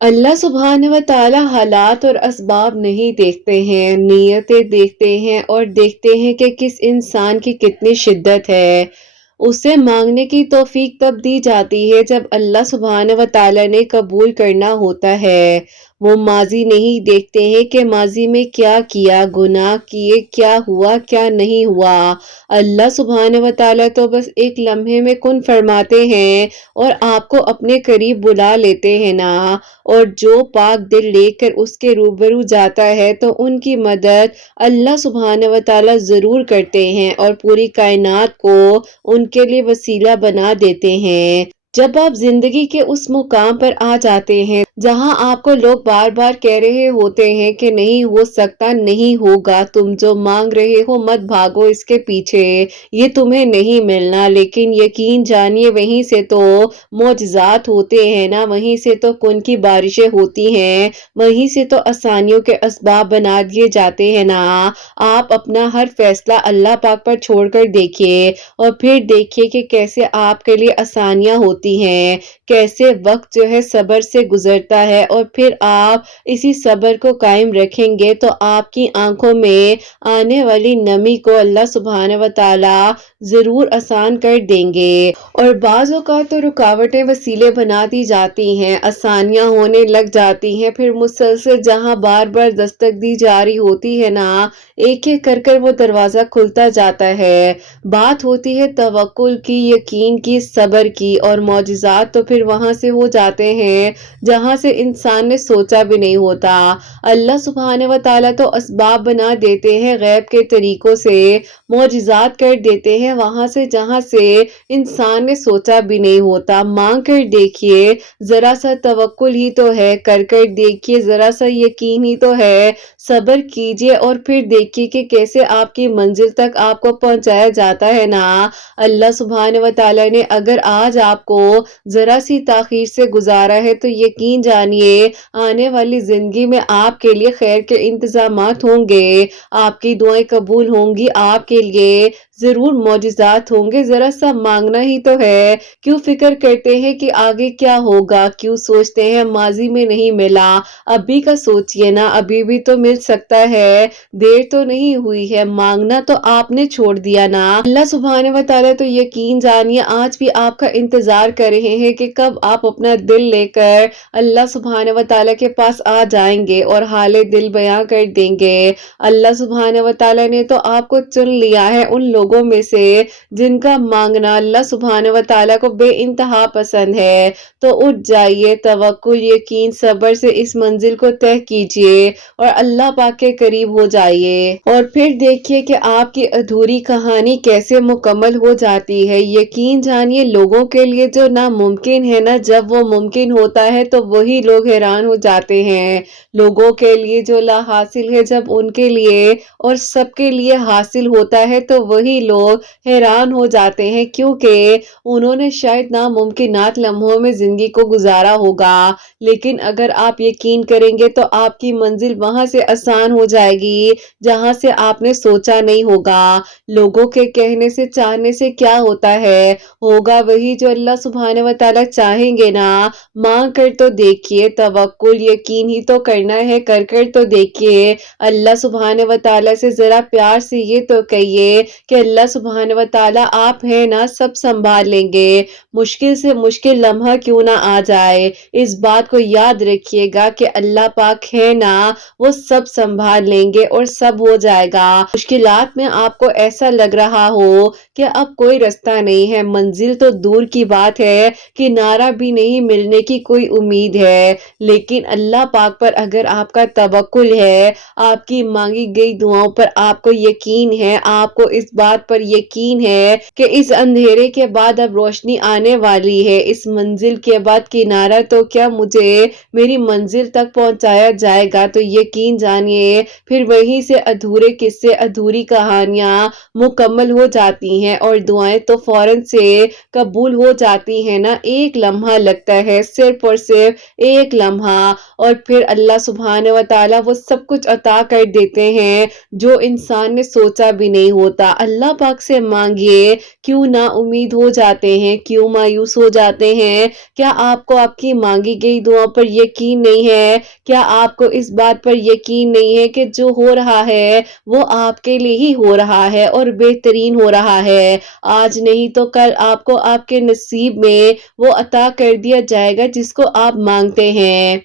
اللہ सुभान व ताला हालात और असबाब नहीं देखते हैं, नीयतें देखते हैं और देखते हैं कि किस इंसान की कितनी शिद्दत है। उसे मांगने की तौफीक तब दी जाती है जब अल्लाह सुभान व ताला ने कबूल करना होता है। वो माजी नहीं देखते हैं कि माजी में क्या किया, गुनाह किए, क्या हुआ क्या नहीं हुआ। अल्लाह सुभान व ताला तो बस एक लम्हे में कुन फरमाते हैं और आपको अपने करीब बुला लेते हैं ना। और जो पाक दिल लेकर उसके रूबरू जाता है तो उनकी मदद अल्लाह सुभान व ताला जरूर करते हैं और पूरी कायनात को उनके लिए वसीला बना देते हैं। जब आप जिंदगी के उस मुकाम पर आ जाते हैं जहां आपको लोग बार बार कह रहे होते हैं कि नहीं हो सकता, नहीं होगा, तुम जो मांग रहे हो मत भागो इसके पीछे, ये तुम्हें नहीं मिलना, लेकिन यकीन जानिए वहीं से तो मोजज़ात होते हैं ना, वहीं से तो खून की बारिशें होती हैं, वहीं से तो आसानियों के असबाब बना दिए जाते हैं ना। आप अपना हर फैसला अल्लाह पाक पर छोड़कर देखिए और फिर देखिए कि कैसे आपके लिए आसानियां होती हैं, कैसे वक्त जो है सब्र से गुजरता है और फिर आप इसी सब्र को कायम रखेंगे तो आपकी आंखों में आने वाली नमी को अल्लाह सुभान व ताला जरूर आसान कर देंगे। और बाज़ औक़ात तो रुकावटें वसीले बना दी जाती हैं, आसानियां होने लग जाती हैं, फिर मुसलसल जहां बार बार दस्तक दी जा रही होती है ना, एक एक कर कर वो दरवाज़ा खुलता जाता है। बात होती है तवक्कुल की, यकीन की, सब्र की, और मौजिज़ात तो फिर वहां से हो जाते हैं जहां से इंसान ने सोचा भी नहीं होता। अल्लाह सुब्हान व तआला तो असबाब बना देते हैं, गैब के तरीकों से मौजिज़ात कर देते हैं वहां से जहां से इंसान ने सोचा भी नहीं होता। मांग कर देखिए, जरा सा तवक्कुल ही तो है, कर कर देखिए, जरा सा यकीन ही तो है, सब्र कीजिए और फिर देखिए कि कैसे आपकी मंजिल तक आपको पहुंचाया जाता है ना। अल्लाह सुब्हान व तआला ने अगर आज आपको जरा सी ताखीर से गुजारा है तो यकीन जानिए आने वाली जिंदगी में आपके लिए खैर के इंतजामात होंगे, आपकी दुआएं कबूल होंगी, आपके लिए जरूर मौजिज़ात होंगे। जरा सा मांगना ही तो है, क्यों फिक्र करते हैं कि आगे क्या होगा, क्यों सोचते हैं माजी में नहीं मिला, अभी का सोचिए ना, अभी भी तो मिल सकता है, देर तो नहीं हुई है। मांगना तो आपने छोड़ दिया ना। अल्लाह सुब्हान व तआला तो यकीन जानिए आज भी आपका इंतजार कर रहे हैं कि कब आप अपना दिल लेकर अल्लाह सुब्हान व तआला के पास आ जाएंगे और हाले दिल बयां कर देंगे। अल्लाह सुब्हान व तआला ने तो आपको चुन लिया है उन लोगों में से जिनका मांगना अल्लाह सुब्हान व तआला को बेइंतहा पसंद है। तो उठ जाइए, तवक्कुल, यकीन, सब्र से इस मंजिल को तय कीजिए और अल्लाह पाक के करीब हो जाइए और फिर देखिए कि आपकी अधूरी कहानी कैसे मुकम्मल हो जाती है। यकीन जानिए लोगों के लिए जो नामुमकिन है ना, जब वो मुमकिन होता है तो वही लोग हैरान हो जाते हैं। लोगों के लिए जो ला हासिल है जब उनके लिए और सबके लिए हासिल होता है तो वही लोग हैरान हो जाते हैं, क्योंकि उन्होंने शायद नामुमकिनात लम्हों में जिंदगी को गुजारा होगा, लेकिन अगर आप यकीन करेंगे तो आपकी मंजिल वहां से आसान हो जाएगी जहां से आपने सोचा नहीं होगा। लोगों के कहने से, चाहने से क्या होता है, होगा वही जो अल्लाह सुब्हान व तआला चाहेंगे ना। मांग कर तो देखिए, तवक्कुल, यकीन ही तो करना है, कर कर तो देखिए। अल्लाह सुब्हान व तआला से जरा प्यार से ये तो कहिए कि अल्लाह सुब्हान व तआला आप हैं ना, सब संभाल लेंगे, मुश्किल से मुश्किल लम्हा क्यों ना आ जाए, इस बात को याद रखिएगा कि अल्लाह पाक है ना, वो सब संभाल लेंगे और सब हो जाएगा। मुश्किलात में आपको ऐसा लग रहा हो कि अब कोई रास्ता नहीं है, मंजिल तो दूर की बात है, किनारा भी नहीं मिलने की कोई उम्मीद है, लेकिन अल्लाह पाक पर अगर आपका तवक्कुल है, आपकी मांगी गई दुआओं पर आपको यकीन है, आपको इस बात पर यकीन है कि इस अंधेरे के बाद अब रोशनी आने वाली है, इस मंजिल के बाद किनारा तो क्या मुझे मेरी मंजिल तक पहुंचाया जाएगा, तो यकीन जानिए फिर वहीं से अधूरे किस्से, अधूरी कहानियां मुकम्मल हो जाती हैं और दुआएं तो फौरन से कबूल हो जाती हैं ना। एक लम्हा लगता है, सिर्फ और सिर्फ एक लम्हा, और फिर अल्लाह सुब्हान व तआला वो सब कुछ अता कर देते हैं जो इंसान ने सोचा भी नहीं होता। अल्लाह अल्लाह पाक से मांगिए। क्यों ना उम्मीद हो जाते हैं, क्यों मायूस हो जाते हैं? क्या आपको आपकी मांगी गई दुआ पर यकीन नहीं है? क्या आपको इस बात पर यकीन नहीं है कि जो हो रहा है वो आपके लिए ही हो रहा है और बेहतरीन हो रहा है? आज नहीं तो कल आपको आपके नसीब में वो अता कर दिया जाएगा जिसको आप मांगते हैं।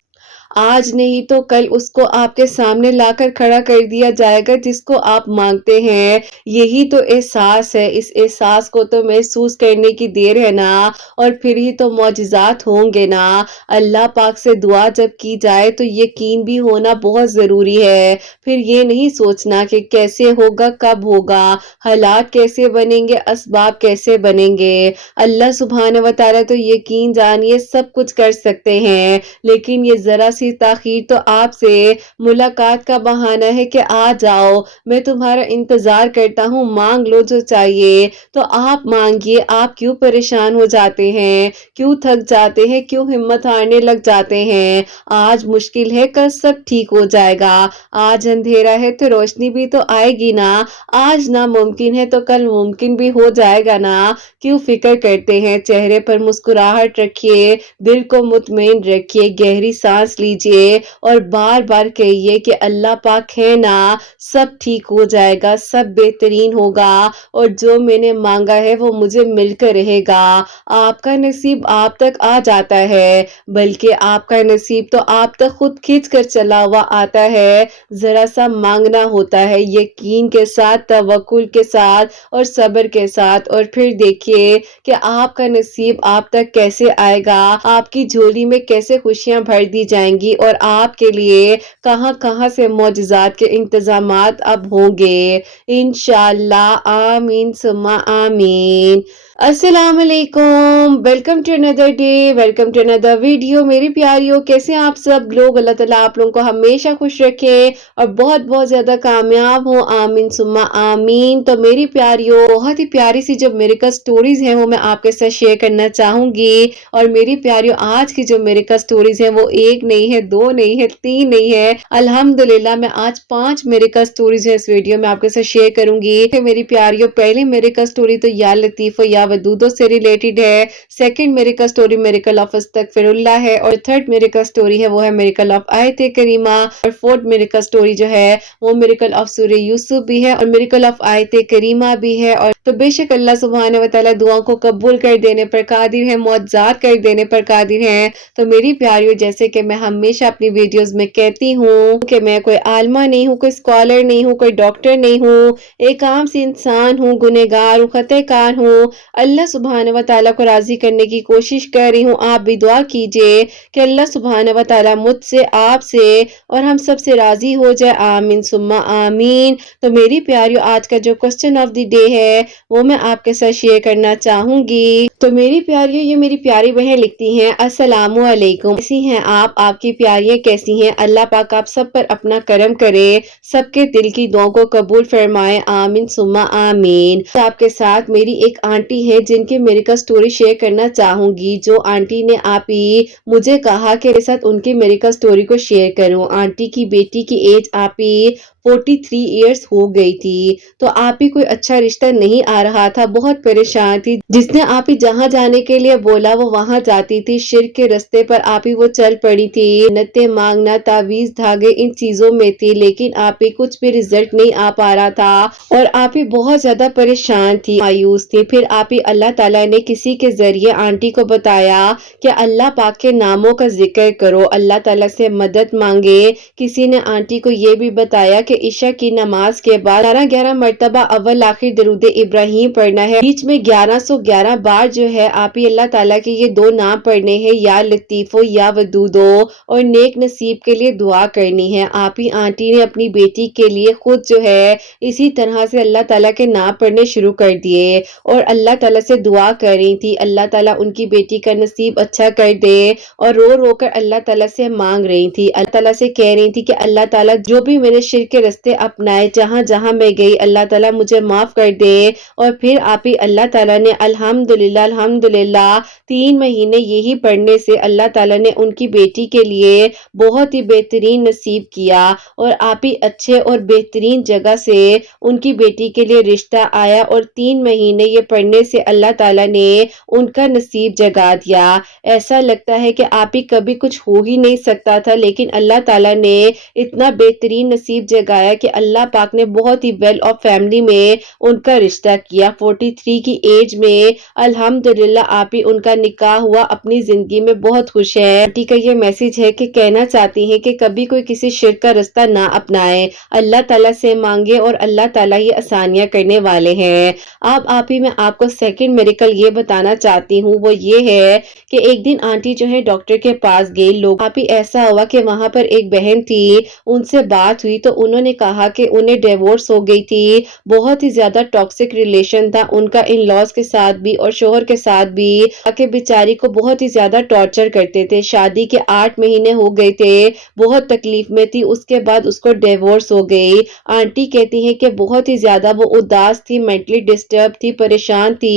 आज नहीं तो कल उसको आपके सामने लाकर खड़ा कर दिया जाएगा जिसको आप मांगते हैं। यही तो एहसास है, इस एहसास को तो महसूस करने की देर है ना, और फिर ही तो मौजिज़ात होंगे ना। अल्लाह पाक से दुआ जब की जाए तो यकीन भी होना बहुत ज़रूरी है। फिर ये नहीं सोचना कि कैसे होगा, कब होगा, हालात कैसे बनेंगे, असबाब कैसे बनेंगे। अल्लाह सुब्हान व तआला तो यकीन जानिए सब कुछ कर सकते हैं, लेकिन ये ज़रा सी ताख़ीर तो आपसे मुलाकात का बहाना है कि आ जाओ, मैं तुम्हारा इंतज़ार करता हूँ, मांग लो जो चाहिए। तो आप मांगिए, आप क्यों परेशान हो जाते हैं, क्यों थक जाते हैं, क्यों हिम्मत हारने लग जाते हैं? आज मुश्किल है, कल सब ठीक हो जाएगा। आज अंधेरा है तो रोशनी भी तो आएगी ना। आज नामुमकिन है तो कल मुमकिन भी हो जाएगा ना। क्यों फिक्र करते हैं? चेहरे पर मुस्कुराहट रखिए, दिल को मुतमईन रखिए, गहरी सांस लीजिए और बार बार कहिए कि अल्लाह पाक है ना, सब ठीक हो जाएगा, सब बेहतरीन होगा और जो मैंने मांगा है वो मुझे मिलकर रहेगा। आपका नसीब आप तक आ जाता है, बल्कि आपका नसीब तो आप तक खुद खींच कर चला हुआ आता है। जरा सा मांगना होता है यकीन के साथ, तवक्कुल के साथ और सब्र के साथ, और फिर देखिए कि आपका नसीब आप तक कैसे आएगा, आपकी झोली में कैसे खुशियां भर दी जाएंगी और आपके लिए कहां-कहां से मौजज़ात के इंतज़ामात अब होंगे। इंशाअल्लाह, आमीन सुम्मा आमीन। अस्सलाम वालेकुम, welcome to another day, welcome to another video. मेरी प्यारियों, कैसे हैं आप सब लोग? अल्लाह ताला आप लोगों को हमेशा खुश रखे और बहुत बहुत ज्यादा कामयाब हो, आमीन सुम्मा आमीन। तो मेरी प्यारियों, बहुत ही प्यारी सी जो मेरिकल स्टोरीज हैं वो मैं आपके साथ शेयर करना चाहूंगी। और मेरी प्यारियों, आज की जो मेरिकल स्टोरीज हैं वो एक नहीं है, दो नहीं है, तीन नहीं है, अल्हम्दुलिल्लाह मैं आज 5 मेरिकल स्टोरीज है इस वीडियो में आपके साथ शेयर करूंगी। तो मेरी प्यारियों, पहली मेरिकल स्टोरी तो या लतीफ या वदूदो से रिलेटेड है। Second miracle story miracle of अस्तगफिरुल्लाह है, और थर्ड मेरिकल स्टोरी है वो है मेरिकल ऑफ आयत करीमा, और फोर्थ मेरिकल स्टोरी जो है वो मेरिकल ऑफ सूरह यूसुफ भी है और मेरिकल ऑफ आयत करीमा भी है। और तो बेशक अल्लाह सुब्हानहू व तआला दुआ को कबूल कर देने पर कादिर है, मौजज़ात कर देने पर कादिर है। तो मेरी प्यारियों, जैसे कि मैं हमेशा अपनी वीडियोस में कहती हूँ कि मैं कोई आलमा नहीं हूँ, कोई स्कॉलर नहीं हूँ, कोई डॉक्टर नहीं हूँ, एक आम सी इंसान हूँ, गुनहगार हूँ, खतकार हूँ। अल्लाह सुब्हानहू व तआला को राजी करने की कोशिश कर रही हूँ। आप भी दुआ कीजिए कि अल्लाह सुब्हानहू व तआला मुझसे, आपसे और हम सब से राजी हो जाए, आमीन सुम्मा आमीन। तो मेरी प्यारियों, आज का जो क्वेश्चन ऑफ द डे है वो मैं आपके साथ शेयर करना चाहूंगी। तो मेरी प्यारियों, ये मेरी प्यारी बहन लिखती हैं, अस्सलामु अलैकुम, कैसी हैं आप? आपकी प्यारियां कैसी हैं? अल्लाह पाक आप सब पर अपना करम करे, सबके दिल की दुआओं को कबूल फरमाए, आमीन सुम्मा आमीन। तो आपके साथ मेरी एक आंटी है जिनकी मेरिकल स्टोरी शेयर करना चाहूंगी। जो आंटी ने आप ही मुझे कहा कि मेरे साथ उनकी मेरिकल स्टोरी को शेयर करूं। आंटी की बेटी की एज आप ही 43 इयर्स हो गई थी। तो आप ही कोई अच्छा रिश्ता नहीं आ रहा था, बहुत परेशान थी। जिसने आप ही जहाँ जाने के लिए बोला वो वहां जाती थी। शिर्क के रास्ते पर आप ही वो चल पड़ी थी। नत्ते मांगना, तावीज, धागे, इन चीजों में थी, लेकिन आप ही कुछ भी रिजल्ट नहीं आ पा रहा था और आप ही बहुत ज्यादा परेशान थी, मायूस थी। फिर आप ही अल्लाह ताला ने किसी के जरिए आंटी को बताया कि अल्लाह पाक के नामों का जिक्र करो, अल्लाह ताला से मदद मांगे। किसी ने आंटी को ये भी बताया कि इशा की नमाज के बाद 11 मरतबा अव्वल आखिर दरूद इब्राहिम पढ़ना है। बीच में 1111 बार जो है आप ही अल्लाह ताला के ये दो नाम पढ़ने हैं, या लतीफो या वदूदो, और नेक नसीब के लिए दुआ करनी है। आप ही आंटी ने अपनी बेटी के लिए खुद जो है इसी तरह से अल्लाह ताला के नाम पढ़ने शुरू कर दिए और अल्लाह ताला से दुआ कर रही थी, अल्लाह ताला उनकी बेटी का नसीब अच्छा कर दे, और रो रो कर अल्लाह ताला से मांग रही थी। अल्लाह ताला से कह रही थी कि अल्लाह ताला जो भी मेरे शिर्क के راستے اپنائے، جہاں جہاں میں گئی اللہ تعالیٰ مجھے معاف کر دے۔ اور پھر آپ ہی اللہ تعالیٰ نے الحمدللہ 3 مہینے یہی پڑھنے سے اللہ تعالیٰ نے ان کی بیٹی کے لیے بہت ہی بہترین نصیب کیا، اور آپ ہی اچھے اور بہترین جگہ سے ان کی بیٹی کے لیے رشتہ آیا، اور 3 مہینے یہ پڑھنے سے اللہ تعالیٰ نے ان کا نصیب جگا دیا۔ ایسا لگتا ہے کہ آپ ہی کبھی کچھ ہو ہی نہیں سکتا تھا، لیکن اللہ تعالیٰ نے اتنا بہترین نصیب جگایا کہ اللہ پاک نے بہت ہی ویل آف فیملی میں ان کا رشتہ کیا۔ 43 کی ایج میں الحمدللہ آپ ہی ان کا نکاح ہوا، اپنی زندگی میں بہت خوش ہے۔ آنٹی کا یہ میسج ہے کہ کہنا چاہتی ہیں کہ کبھی کوئی کسی شرک کا رستہ نہ اپنائے، اللہ تعالیٰ سے مانگے اور اللہ تعالیٰ یہ آسانیاں کرنے والے ہیں۔ اب آپ ہی میں آپ کو سیکنڈ میریکل یہ بتانا چاہتی ہوں، وہ یہ ہے کہ ایک دن آنٹی جو ہے ڈاکٹر کے پاس گئی، لوگ آپ ہی ایسا ہوا کہ وہاں پر ایک بہن تھی، ان سے بات ہوئی تو انہوں نے کہا کہ انہیں ڈیورس ہو گئی تھی، بہت ہی زیادہ ٹاکسک ریلیشن تھا ان کا ان لاز کے ساتھ بھی اور شوہر کے ساتھ بھی، کہ بیچاری کو بہت ہی زیادہ ٹارچر کرتے تھے۔ شادی کے 8 مہینے ہو گئے تھے، بہت تکلیف میں تھی، اس کے بعد اس کو ڈیورس ہو گئی۔ آنٹی کہتی ہیں کہ بہت ہی زیادہ وہ اداس تھی، مینٹلی ڈسٹرب تھی، پریشان تھی۔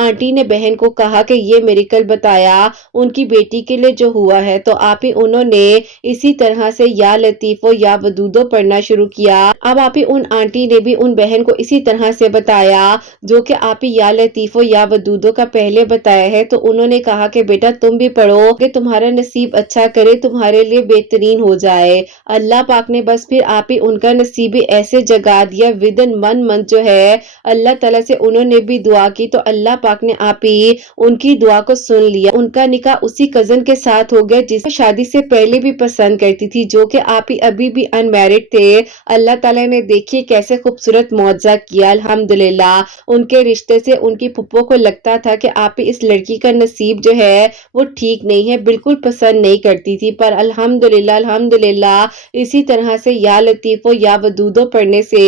آنٹی نے بہن کو کہا کہ یہ میریکل بتایا ان کی بیٹی کے لیے جو ہوا ہے، تو آپ ہی انہوں نے اسی طرح سے یا لطیفو یا ودودو پڑھنا شروع کیا۔ اب آپ ہی ان آنٹی نے بھی ان بہن کو اسی طرح سے بتایا جو کہ آپ ہی یا لطیفو یا ودودو کا پہلے بتایا ہے، تو انہوں نے کہا کہ بیٹا تم بھی پڑھو کہ تمہارا نصیب اچھا کرے، تمہارے لیے بہترین ہو جائے۔ اللہ پاک نے بس پھر آپ ہی ان کا نصیب ایسے جگا دیا، ودن 1 منتھ جو ہے اللہ تعالیٰ سے انہوں نے بھی دعا کی تو اللہ پاک نے آپ ہی ان کی دعا کو سن لیا۔ ان کا نکاح اسی کزن کے ساتھ ہو گیا جس کو شادی سے پہلے بھی پسند کرتی تھی، جو کہ آپ ہی ابھی بھی انمیرڈ تھے۔ اللہ تعالیٰ نے دیکھیے کیسے خوبصورت معجزہ کیا، الحمدللہ۔ ان کے رشتے سے ان کی پھپھو کو لگتا تھا کہ آپ ہی اس لڑکی کا نصیب جو ہے وہ ٹھیک نہیں ہے، بالکل پسند نہیں کرتی تھی، پر الحمدللہ اسی طرح سے یا لطیفو یا ودودو پڑھنے سے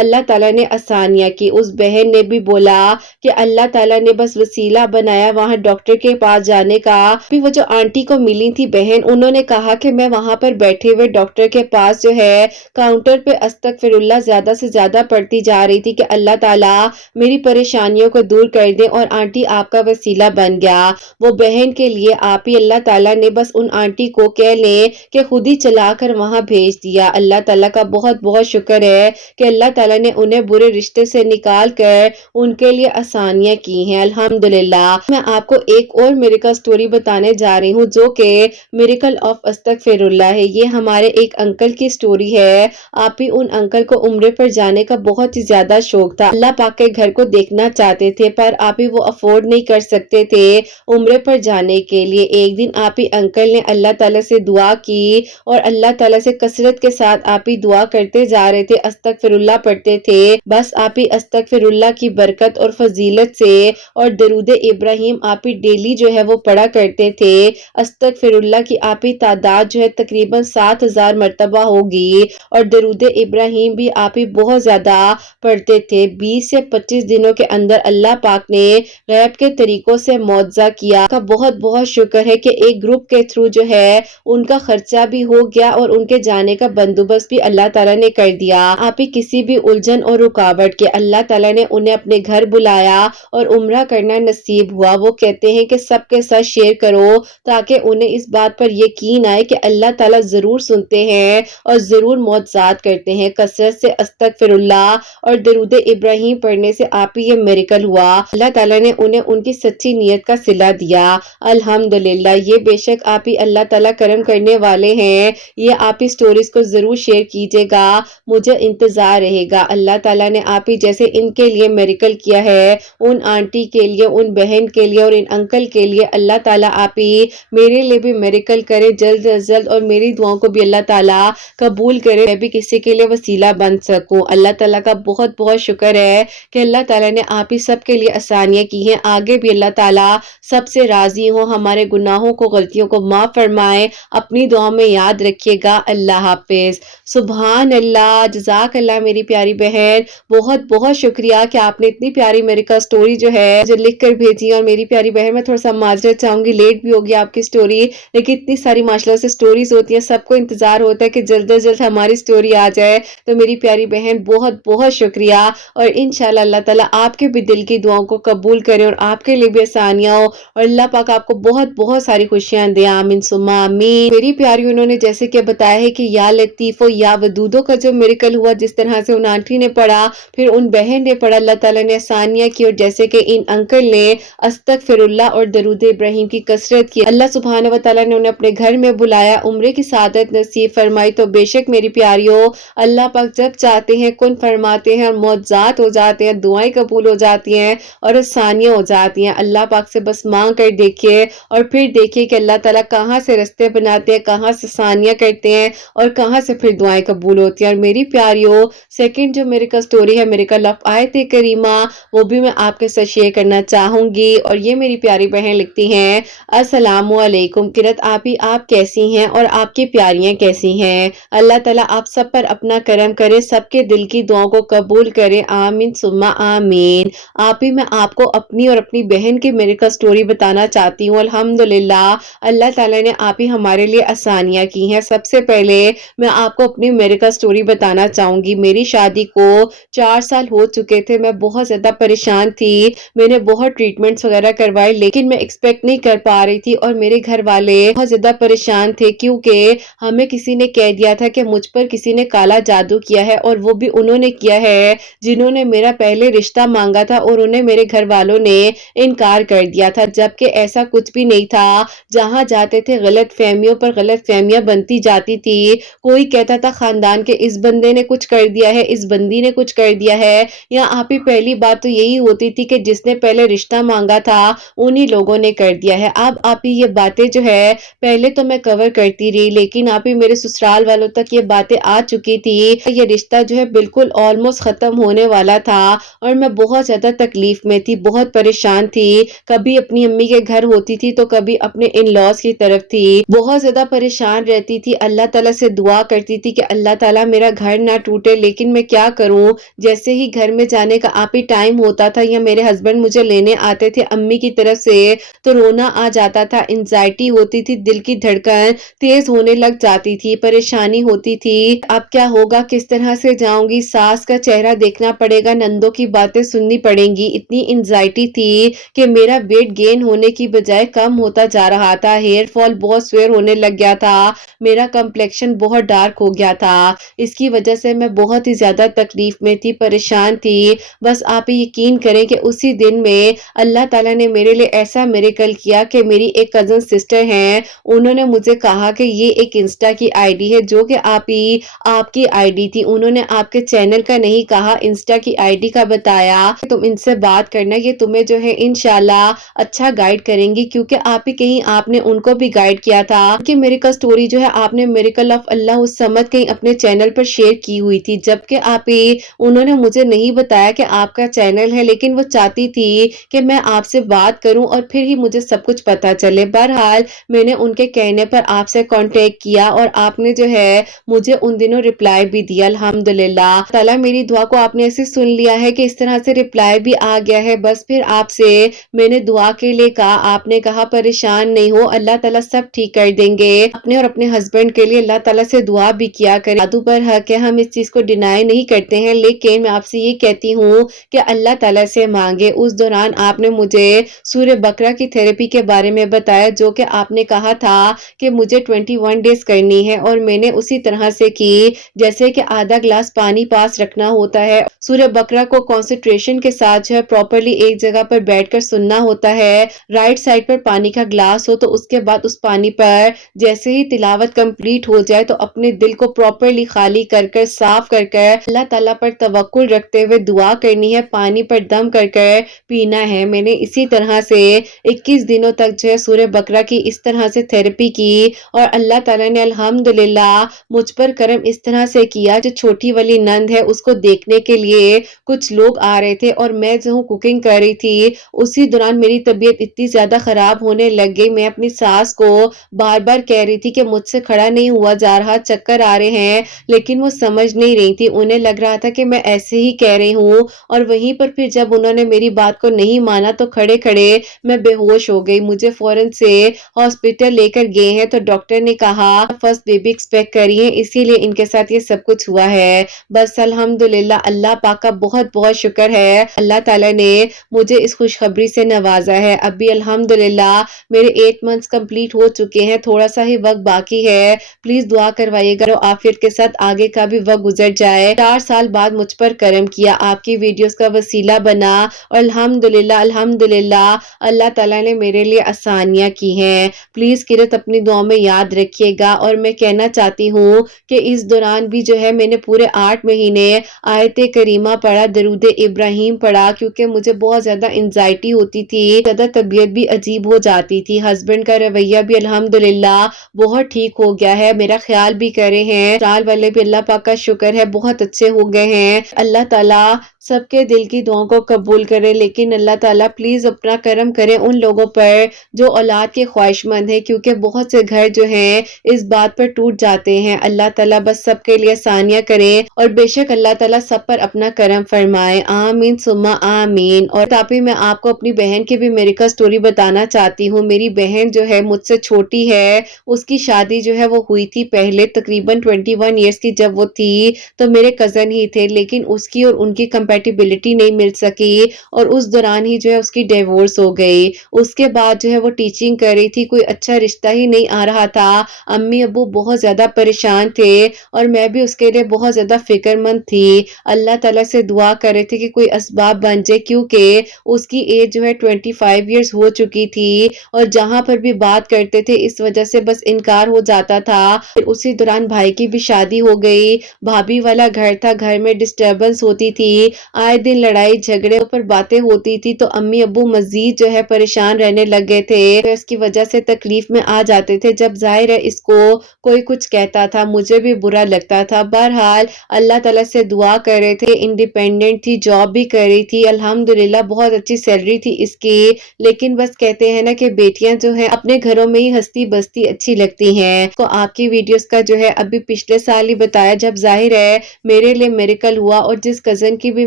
اللہ تعالیٰ نے آسانیاں کی۔ اس بہن نے بھی بولا کہ اللہ تعالیٰ نے بس وسیلہ بنایا وہاں ڈاکٹر کے پاس جانے کا۔ پھر وہ جو آنٹی کو ملی تھی بہن، انہوں نے کہا کہ میں وہاں پر بیٹھے ہوئے ڈاکٹر کے پاس جو ہے کاؤنٹر پہ استغفراللہ زیادہ سے زیادہ پڑھتی جا رہی تھی کہ اللہ تعالیٰ میری پریشانیوں کو دور کر دے، اور آنٹی آپ کا وسیلہ بن گیا۔ وہ بہن کے لیے آپ ہی اللہ تعالیٰ نے بس ان آنٹی کو کہہ لیں کہ خود ہی چلا کر وہاں بھیج دیا۔ اللہ تعالیٰ کا بہت بہت شکر ہے کہ اللہ تعالیٰ نے انہیں برے رشتے سے نکال کر ان کے لیے آسانیاں کی ہیں، الحمدللہ۔ میں آپ کو ایک اور میریکل سٹوری بتانے جا رہی ہوں جو کہ میریکل آف استغفراللہ ہے۔ یہ ہمارے ایک انکل کی سٹوری ہے۔ آپ ہی ان انکل کو عمرے پر جانے کا بہت ہی زیادہ شوق تھا، اللہ پاک کے گھر کو دیکھنا چاہتے تھے، پر آپ ہی وہ افورڈ نہیں کر سکتے تھے عمرے پر جانے کے لیے۔ ایک دن آپ ہی انکل نے اللہ تعالیٰ سے دعا کی اور اللہ تعالیٰ سے کثرت کے ساتھ آپ ہی دعا کرتے جا رہے تھے، استغفراللہ پڑھتے تھے۔ بس آپ ہی استغفراللہ کی برکت اور فضیلت سے اور درود ابراہیم آپ ہی ڈیلی جو ہے وہ پڑھا کرتے تھے۔ استغفراللہ کی آپ ہی تعداد جو ہے تقریباً 7000 مرتبہ ہوگی، اور درود ابراہیم بھی آپ ہی بہت زیادہ پڑھتے تھے۔ 20 سے 25 دنوں کے اندر اللہ پاک نے غیب کے طریقوں سے معجزہ کیا۔ کا بہت بہت شکر ہے کہ ایک گروپ کے تھرو جو ہے ان کا خرچہ بھی ہو گیا اور ان کے جانے کا بندوبست بھی اللہ تعالیٰ نے کر دیا۔ آپ ہی کسی بھی الجھن اور رکاوٹ کے اللہ تعالیٰ نے انہیں اپنے گھر بلایا اور عمرہ کرنا نصیب ہوا۔ وہ کہتے ہیں کہ سب کے ساتھ شیئر کرو تاکہ انہیں اس بات پر یقین آئے کہ اللہ تعالیٰ ضرور سنتے ہیں اور ضرور معجزات کرتے ہیں۔ کثرت سے استغفراللہ اور درود ابراہیم پڑھنے سے آپ ہی یہ میریکل ہوا، اللہ تعالیٰ نے انہیں ان کی سچی نیت کا صلہ دیا، الحمدللہ۔ یہ بے شک آپ ہی اللہ تعالیٰ کرم کرنے والے ہیں۔ یہ آپ ہی سٹوریز کو ضرور شیئر کیجئے گا، مجھے انتظار رہے گا۔ اللہ تعالیٰ نے آپ ہی جیسے ان کے لیے میریکل کیا ہے، ان آنٹی کے لیے، ان بہن کے لیے اور ان انکل کے لیے اللہ تعالیٰ آپ ہی میرے لیے بھی میریکل کرے جلد از جلد، اور میری دعاؤں کو بھی اللہ تعالیٰ قبول کرے، میں بھی کسی کے لیے وسیلہ بن سکوں۔ اللہ تعالیٰ کا بہت بہت شکر ہے کہ اللہ تعالیٰ نے آپ ہی سب کے لیے آسانیاں کی ہیں۔ آگے بھی اللہ تعالیٰ سب سے راضی ہو، ہمارے گناہوں کو، غلطیوں کو معاف فرمائے۔ اپنی دعاؤں میں یاد رکھیے گا۔ اللہ حافظ۔ سبحان اللہ، جزاک اللہ میری پیاری بہن، بہت بہت شکریہ کہ آپ نے اتنی پیاری میریکل سٹوری جو ہے مجھے لکھ کر بھیجی۔ اور میری پیاری بہن، میں تھوڑا سا معذرت چاہوں گی، لیٹ بھی ہوگی آپ کی سٹوری، لیکن اتنی ساری ماشاءاللہ سے سٹوریز ہوتی ہیں، سب کو انتظار ہوتا ہے کہ جلد از جلد ہماری سٹوری स्टोरी आ जाए। तो मेरी प्यारी बहन बहुत बहुत शुक्रिया, और इंशाल्लाह अल्लाह ताला आपके भी दिल की दुआओं को कबूल करे और आपके लिए भी आसानियां हो, और अल्लाह पाक आपको बहुत बहुत सारी खुशियां दे। आमीन सुम्मा आमीन। मेरी प्यारी, उन्होंने जैसे कि बताया है कि या लतीफो या वदूदो का जो मिरेकल हुआ, जिस तरह से उन आंटी ने पढ़ा, फिर उन बहन ने पढ़ा, अल्लाह ताला ने आसानियां की, और जैसे कि इन अंकल ने अस्तगफिरुल्लाह और दरूद इब्राहिम की कसरत की, अल्लाह सुब्हान व तआला ने उन्हें अपने घर में बुलाया, उम्रे की सादत नसीब फरमाई। तो बेशक मेरी प्यारियों, अल्लाह पाक जब चाहते हैं कुन फरमाते हैं और मौजज़ात हो जाते हैं, दुआएं कबूल हो जाती हैं और आसानियां हो जाती हैं। अल्लाह पाक से बस मांग कर देखिए और फिर देखिए कि अल्लाह ताला कहाँ से रास्ते बनाते हैं, कहाँ से आसानियां करते हैं और कहाँ से फिर दुआएं कबूल होती हैं। और मेरी प्यारियों, सेकंड जो मेरे का स्टोरी है, मेरे का लफ आयत करीमा, वो भी मैं आपके साथ शेयर करना चाहूंगी। और ये मेरी प्यारी बहन लिखती हैं, अस्सलामु अलैकुम किरत आपी, आप कैसी हैं और आपकी प्यारियां कैसी हैं? अल्लाह ताला आप सब पर अपना करम करे, सबके दिल की दुआओं को कबूल करे। आमीन सुम्मा आमीन। आप ही, मैं आपको अपनी और अपनी बहन की मेरे का स्टोरी बताना चाहती हूँ। अल्हम्दुलिल्लाह, अल्लाह ताला ने आप ही हमारे लिए आसानियां की हैं। सबसे पहले मैं आपको अपनी मेरे का स्टोरी बताना चाहूंगी। मेरी शादी को 4 साल हो चुके थे। मैं बहुत ज्यादा परेशान थी, मैंने बहुत ट्रीटमेंट्स वगैरह करवाए, लेकिन मैं एक्सपेक्ट नहीं कर पा रही थी, और मेरे घर वाले बहुत ज्यादा परेशान थे, क्योंकि हमें किसी ने कह दिया था कि मुझ पर किसी ने काला जादू किया है, और वो भी उन्होंने किया है जिन्होंने मेरा पहले रिश्ता मांगा था, और उन्हें मेरे घर वालों ने इनकार कर दिया था, जबकि ऐसा कुछ भी नहीं था। जहां जाते थे गलत फहमियों पर गलत फहमियां बनती जाती थी। कोई कहता था खानदान के इस बंदे ने कुछ कर दिया है, इस बंदी ने कुछ कर दिया है, या आप ही पहली बात तो यही होती थी कि जिसने पहले रिश्ता मांगा था उन्हीं लोगों ने कर दिया है। अब आप ही ये बातें जो है पहले तो मैं कवर करती रही, लेकिन आप ही मेरे ससुराल वालों तक ये बातें आ चुकी थी। ये रिश्ता जो है बिल्कुल ऑलमोस्ट खत्म होने वाला था, और मैं बहुत ज्यादा तकलीफ में थी, बहुत परेशान थी। कभी अपनी अम्मी के घर होती थी तो कभी अपने इन लॉज की तरफ थी, बहुत ज्यादा परेशान रहती थी। अल्लाह ताला से दुआ करती थी कि अल्लाह ताला मेरा घर ना टूटे, लेकिन मैं क्या करूं। जैसे ही घर में जाने का आप ही टाइम होता था, या मेरे हस्बैंड मुझे लेने आते थे अम्मी की तरफ से, तो रोना आ जाता था, एंजाइटी होती थी, दिल की धड़कन तेज होने लग जाती थी, परेशानी होती थी। अब क्या होगा, किस तरह से जाऊंगी, सास का चेहरा देखना पड़ेगा, नंदों की बातें सुननी पड़ेंगी। इतनी एंजाइटी थी कि मेरा वेट गेन होने की बजाय कम होता जा रहा था, हेयर फॉल बहुत स्वेयर होने लग गया था, मेरा कंप्लेक्शन बहुत डार्क हो गया था। इसकी वजह से मैं बहुत ही ज्यादा तकलीफ में थी, परेशान थी। बस आप यकीन करें कि उसी दिन में अल्लाह ताला ने मेरे लिए ऐसा मिरेकल किया कि मेरी एक कजन सिस्टर हैं, उन्होंने मुझे कहा कि ये एक इंस्टा की आईडी है, जो कि आपकी आईडी थी। उन्होंने आपके चैनल का नहीं कहा, इंस्टा की आईडी का बताया। तुम इनसे बात करना, ये तुम्हें जो है इंशाल्लाह अच्छा गाइड करेंगी, क्योंकि आप ही कहीं आपने उनको भी गाइड किया था कि मेरे का स्टोरी जो है आपने मिरेकल ऑफ अल्लाह उस समत कहीं अपने चैनल पर शेयर की हुई थी, जबकि आप ही उन्होंने मुझे नहीं बताया कि आपका चैनल है, लेकिन वो चाहती थी कि मैं आपसे बात करूं और फिर ही मुझे सब कुछ पता चले। बहरहाल मैंने उनके कहने पर आपसे कांटेक्ट किया, और आपने जो है मुझे उन दिनों रिप्लाई भी दिया। अल्हम्दुलिल्लाह ताला मेरी दुआ को आपने ऐसे सुन लिया है कि इस तरह से रिप्लाई भी आ गया है। बस फिर आपसे मैंने दुआ के लिए कहा, आपने कहा परेशान नहीं हो, अल्लाह ताला सब ठीक कर देंगे। अपने और अपने हस्बैंड के लिए अल्लाह ताला से दुआ भी किया करें। जादू पर हक है, हम इस चीज को डिनाई नहीं करते हैं, लेकिन मैं आपसे ये कहती हूँ कि अल्लाह ताला से मांगे। उस दौरान आपने मुझे सूर्य बकरा की थेरेपी के बारे में बताया, जो कि आपने कहा था कि मुझे 21 डेज करनी है, और मैंने उसी तरह से की, जैसे कि आधा ग्लास पानी पास रखना होता है, सूर्य बकरा को कंसंट्रेशन के साथ जो है प्रॉपर्ली एक जगह पर बैठकर सुनना होता है। राइट साइड पर पानी का ग्लास हो, तो उसके बाद उस पानी पर जैसे ही तिलावत कंप्लीट हो जाए तो अपने दिल को प्रॉपर्ली खाली कर कर साफ कर कर अल्लाह ताला पर तवक्कुल रखते हुए दुआ करनी है, पानी पर दम कर कर पीना है। मैंने इसी तरह से 21 दिनों तक जो है सूर्य बकरा की इस तरह से थेरेपी की, और अल्लाह ताला ने अल्हम्दुलिल्लाह मुझ पर करम इस तरह से किया। जो छोटी वाली नंद है उसको देखने के लिए कुछ लोग आ रहे थे, और मैं जो कुकिंग कर रही थी उसी दौरान मेरी तबीयत इतनी ज्यादा खराब होने लग गई। मैं अपनी सास को बार बार कह रही थी कि मुझसे खड़ा नहीं हुआ जा रहा, चक्कर आ रहे हैं, लेकिन वो समझ नहीं रही थी। उन्हें लग रहा था कि मैं ऐसे ही कह रही हूँ, और वहीं पर फिर जब उन्होंने मेरी बात को नहीं माना तो खड़े खड़े मैं बेहोश हो गई। मुझे फौरन से हॉस्पिटल लेकर गए हैं, तो डॉक्टर ने कहा फर्स्ट बेबी एक्सपेक्ट करिए, इसीलिए ان کے ساتھ یہ سب کچھ ہوا ہے۔ بس الحمدللہ اللہ پاک کا بہت بہت شکر ہے، اللہ تعالیٰ نے مجھے اس خوشخبری سے نوازا ہے۔ ابھی الحمدللہ میرے 8 منتھس کمپلیٹ ہو چکے ہیں، تھوڑا سا ہی وقت باقی ہے۔ پلیز دعا کروائیے گا اور عافیت کے ساتھ آگے کا بھی وقت گزر جائے۔ 4 سال بعد مجھ پر کرم کیا، آپ کی ویڈیوز کا وسیلہ بنا اور الحمدللہ اللہ تعالیٰ نے میرے لیے آسانیاں کی ہیں۔ پلیز قرت اپنی دعاؤں میں یاد رکھیے گا، اور میں کہنا چاہتی ہوں کہ اس دوران بھی جو ہے میں نے پورے 8 مہینے آیت کریمہ پڑھا، درود ابراہیم پڑھا، کیونکہ مجھے بہت زیادہ انزائٹی ہوتی تھی، زیادہ طبیعت بھی عجیب ہو جاتی تھی۔ ہسبینڈ کا رویہ بھی الحمدللہ بہت ٹھیک ہو گیا ہے، میرا خیال بھی کرے ہیں، سال والے بھی اللہ پاک کا شکر ہے بہت اچھے ہو گئے ہیں۔ اللہ تعالیٰ سب کے دل کی دعاؤں کو قبول کرے، لیکن اللہ تعالیٰ پلیز اپنا کرم کرے ان لوگوں پر جو اولاد کے خواہش مند ہیں، کیونکہ بہت سے گھر جو ہیں اس بات پر ٹوٹ جاتے ہیں۔ اللہ تعالیٰ بس سب کے لیے آسانیاں کرے، اور بے شک اللہ تعالیٰ سب پر اپنا کرم فرمائے، آمین ثم آمین۔ اور تاپی میں آپ کو اپنی بہن کی بھی میریکل سٹوری بتانا چاہتی ہوں۔ میری بہن جو ہے مجھ سے چھوٹی ہے، اس کی شادی جو ہے وہ ہوئی تھی پہلے تقریباً 21 ایئرس کی جب وہ تھی تو میرے کزن ہی تھے، لیکن اس کی اور ان کی کمپیٹیبلٹی نہیں مل سکی، اور اس دوران ہی جو ہے اس کی ڈیورس ہو گئی۔ اس کے بعد جو ہے وہ ٹیچنگ کر رہی تھی، کوئی اچھا رشتہ ہی نہیں آ رہا تھا، امی ابو بہت زیادہ پریشان تھے، اور میں بھی اس کے لیے بہت زیادہ فکر مند تھی۔ اللہ تعالیٰ سے دعا کر رہے تھے کہ کوئی اسباب بن جائے، کیونکہ اس کی ایج جو ہے 25 ایئرس ہو چکی تھی، اور جہاں پر بھی بات کرتے تھے اس وجہ سے بس انکار ہو جاتا تھا۔ اسی دوران بھائی کی بھی شادی ہو گئی، بھابھی والا گھر تھا، گھر میں ڈسٹربنس ہوتی تھی، آئے دن لڑائی جھگڑے پر باتیں ہوتی تھی، تو امی ابو مزید جو ہے پریشان رہنے لگ گئے تھے، اس کی وجہ سے تکلیف میں آ جاتے تھے۔ جب ظاہر ہے اس کو کوئی کچھ کہتا تھا مجھے بھی برا لگتا تھا۔ بہرحال اللہ تعالیٰ سے دعا کر رہے تھے، انڈیپینڈنٹ تھی، جاب بھی کر رہی تھی، الحمدللہ بہت اچھی سیلری تھی اس کی، لیکن بس کہتے ہیں نا کہ بیٹیاں جو ہیں اپنے گھروں میں ہی ہستی بستی اچھی لگتی ہیں۔ تو آپ کی ویڈیوز کا جو ہے ابھی پچھلے سال ہی بتایا جب ظاہر ہے میرے لیے میریکل ہوا، اور جس کزن کی بھی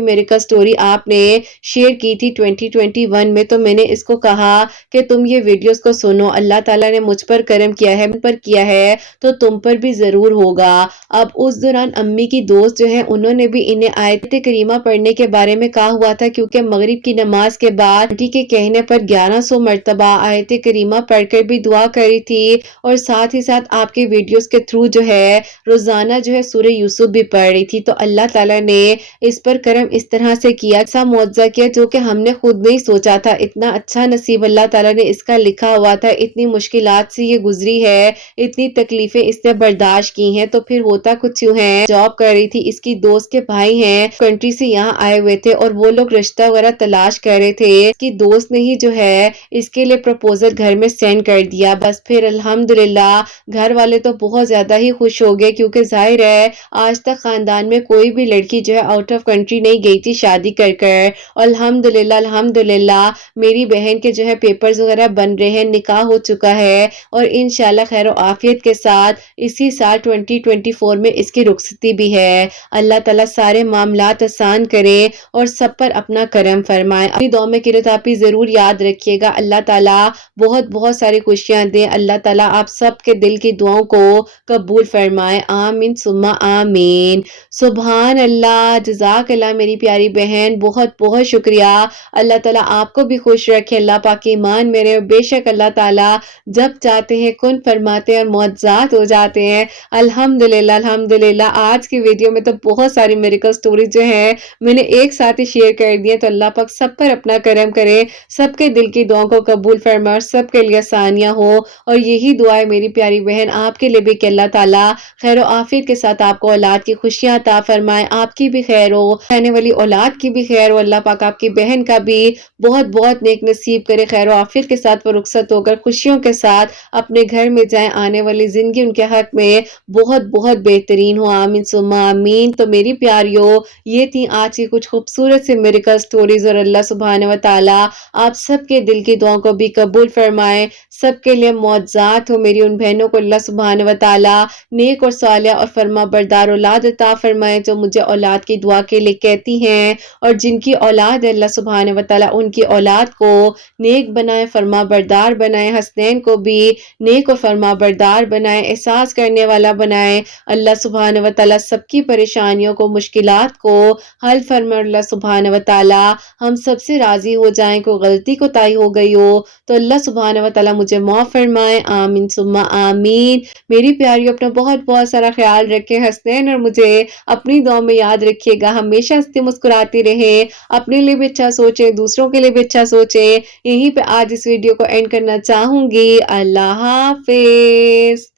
میریکل سٹوری آپ نے شیئر کی تھی 2021 میں، تو میں نے اس کو کہا کہ تم یہ ویڈیوز کو سنو، اللہ تعالیٰ نے مجھ پر کرم کیا ہے، مجھ پر کیا ہے تو تم پر بھی ضرور ہوگا۔ اب اس دوران امی کی دوست جو ہیں انہوں نے بھی انہیں آیت کریمہ پڑھنے کے بارے میں کہا ہوا تھا، کیونکہ مغرب کی نماز کے بعد آنٹی کے کہنے پر 1100 مرتبہ آیت کریمہ پڑھ کر بھی دعا کری تھی، اور ساتھ ہی ساتھ آپ کی ویڈیوز کے تھرو جو ہے روزانہ جو ہے سورہ یوسف بھی پڑھ رہی تھی۔ تو اللہ تعالیٰ نے اس پر کرم اس طرح سے کیا، ایسا معجزہ کیا جو کہ ہم نے خود نہیں سوچا تھا۔ اتنا اچھا نصیب اللہ تعالیٰ نے اس کا لکھا ہوا تھا، اتنی مشکلات سے یہ گزری ہے، اتنی تکلیفیں اس نے برداشت کی ہیں، تو پھر ہوتا کچھ یوں ہے، جاب کر رہی تھی، اس کی دوست کے بھائی ہیں کنٹری سے یہاں آئے ہوئے تھے، اور وہ لوگ رشتہ وغیرہ تلاش کر رہے تھے، اس کی دوست نے ہی جو ہے اس کے لیے پروپوزل گھر میں سینڈ کر دیا۔ بس پھر الحمدللہ گھر والے تو بہت زیادہ ہی خوش ہو گئے، کیونکہ ظاہر ہے آج تک خاندان میں کوئی بھی لڑکی جو ہے آؤٹ آف کنٹری نہیں گئی تھی شادی کر کر۔ الحمدللہ میری بہن کے جو ہے پیپرز وغیرہ بن رہے ہیں، نکاح ہو چکا ہے، اور انشاءاللہ خیر و عافیت کے ساتھ اسی سال 2024 میں اس کی رخصتی بھی ہے۔ اللہ تعالیٰ سارے معاملات آسان کرے اور سب پر اپنا کرم فرمائے۔ اپنی دعا میں قرت آپی ضرور یاد رکھیے گا، اللہ تعالیٰ بہت بہت ساری خوشیاں دے، اللہ تعالیٰ آپ سب کے دل کی دعاؤں کو قبول فرمائے، آمین ثم آمین۔ سبحان اللہ، جزاک اللہ میری پیاری بہن، بہت بہت شکریہ۔ اللہ تعالیٰ آپ کو بھی خوش رکھے، اللہ پاک ایمان میرے، بے شک اللہ تعالیٰ جب چاہتے ہیں کن فرماتے ہیں اور معجزات ہو جاتے ہیں۔ الحمدللہ آج کی ویڈیو میں تو بہت ساری میریکل سٹوری جو ہیں میں نے ایک ساتھ ہی شیئر کر دی ہیں، تو اللہ پاک سب پر اپنا کرم کرے، سب کے دل کی دعاؤں کو قبول فرمائے اور سب کے لیے آسانیاں ہو، اور یہی دعا ہے میری پیاری بہن آپ کے لیے بھی کہ اللہ تعالیٰ خیر و عافیت کے ساتھ آپ کو اولاد کی خوشیاں عطا فرمائے، آپ کی بھی خیر ہو، آنے والی اولاد کی بھی خیر ہو، اللہ پاک آپ کی بہن کا بھی بہت بہت نیک نصیب کرے، خیر و عافیت کے ساتھ وہ رخصت ہو کر خوشیوں کے ساتھ اپنے گھر میں جائیں، آنے والی زندگی ان کے حق میں بہت بہت بہترین ہو، آمین ثم آمین۔ تو میری پیاریو، یہ تھی آج کی کچھ خوبصورت سے میریکل سٹوریز، اور اللہ سبحانہ و تعالیٰ آپ سب کے دل کی دعاؤں کو بھی قبول فرمائے، सब के लिए मुआवज़ात हो। मेरी उन बहनों को अल्लाह सुब्हानहू व तआला नेक और सालिहा और फर्माबरदार औलाद अता फरमाए, जो मुझे औलाद की दुआ के लिए कहती हैं, और जिनकी औलाद है अल्लाह सुब्हानहू व तआला उनकी औलाद को नेक बनाए, फर्माबरदार बनाए, हसनैन को भी नेक और फर्माबरदार बनाए, एहसास करने वाला बनाए। अल्लाह सुब्हानहू व तआला सबकी परेशानियों को, मुश्किलात को हल फरमाए। अल्लाह सुब्हानहू व तआला हम सबसे राज़ी हो जाएँ। कोई गलती कोताही हो गई हो तो अल्लाह सुब्हानहू व तआला मुझे माफ़ फरमाए। आमीन सुम्मा आमीन। मेरी प्यारियों, अपना बहुत-बहुत सारा ख़्याल रखें। हसनैन और मुझे अपनी दुआ में याद रखिएगा। हमेशा हँसती मुस्कुराती रहें। अपने लिए भी अच्छा सोचें, दूसरों के लिए भी अच्छा सोचें। यहीं पे आज इस वीडियो को एंड करना चाहूँगी। अल्लाह हाफ़िज़।